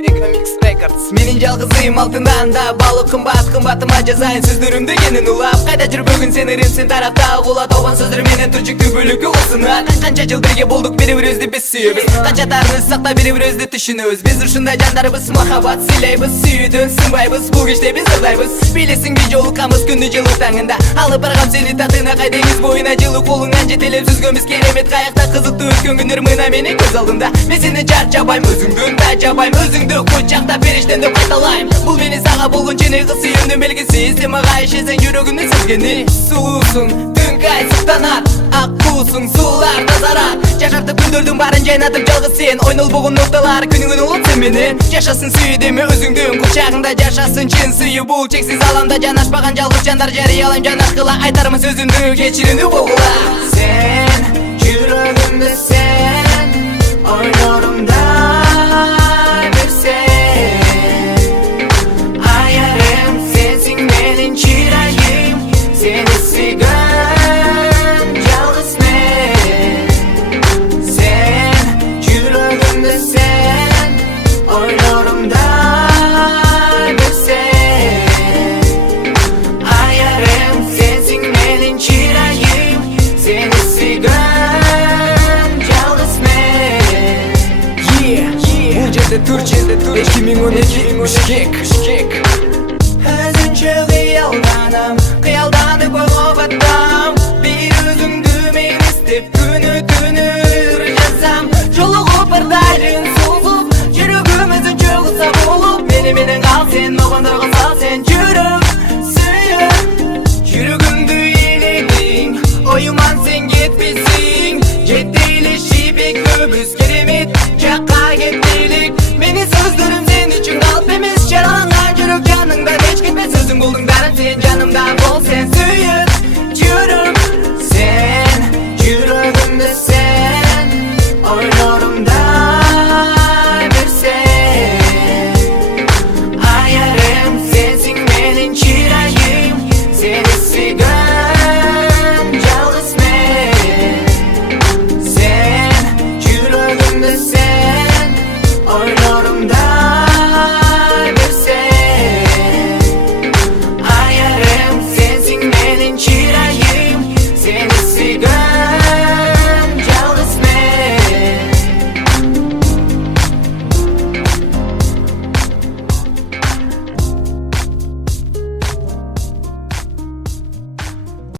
Megamix Records. Menin жалгызым алтындан да балы кымбатыма жазайын сөздөрүмдү кенен улап. Кайда жүр бүгүн сен сен тарапта кулат алган сөздөр менен түрчүктүү бөлүккө кылсынат. Канча жыл бирге болдук бири-бирибизди биз сүйөбүз. Канча тарбыз сактап бири-бирибизди түшүнөбүз. Биз ушундай жандарбыз, махаббат сыйлайбыз, сүйүүдөн сынбайбыз. Бул кечте биз ырдайбыз. Билесиңби жолукканбыз күндү жылуу таңында. Алып баргам сени тактына кай деңиз боюна жылуу колуңан жетелеп сүзгөнбүз керемет каякта кызыктуу өткөн күндөр мына менин көз алдымда. Мен сени чарчабайм, өзүңдөн да жабайм, өзүңдү кучактап периштен деп кайталайм. Бул мени сага болгон чыныгы сүйүүмдүн белгиси. Сен мага ишенсең жүрөгүмдү сезгени. Сулуусуң, түнкай суктанат, ак куусуң, суулар тазарат. Жашартып күндөрдүн баарын жайнатып жалгыз сен. Ойнолбогон нокталар күнүңөн улут сен менен. Жашасын сүйүүдөмө өзүңдүн кучагыңда, жашасын чын сүйүү бул чексиз аламда. Жанашпаган жалгыз жандар жарыялайм жанашкыла. Айтармын сөзүмдү кечирүүнү болгула. Сен жүрөгүмдө сен, ойлорумда бир сен. Аярым сенсиң менин чырайым, сени сүйгөн жалгыз мен. Сен жүрөгүмдө сен, ойлорумда бир сен. Аярым сенсиң менин чырайым, сени сүйгөн жалгыз мен. Бул жерде турчу 2012 Бишкек. Өзүнчө кыялданып ойго баттам. Бир өзүңдү мен издеп күнү түнү жазам. Жолугуп ырдайын созуп, жүрөгүм өзүнчө кылса болуп. Менен кал сен, могондорго сал сен жүрөк сүйүп. Жүрөгүмдү эледиң, оюман сен кетпесиң. Жетти шипектөбүз керемет жакка кеттилик. Менин сөздөрүм сен үчүн калп эмес, жараланган жүрөк жаныңда эч кетпес. Өзүң болдуң баарын сен жанымда бол, сен сүйүп жүрөм. Сен жүрөгүмдө сен, ойлор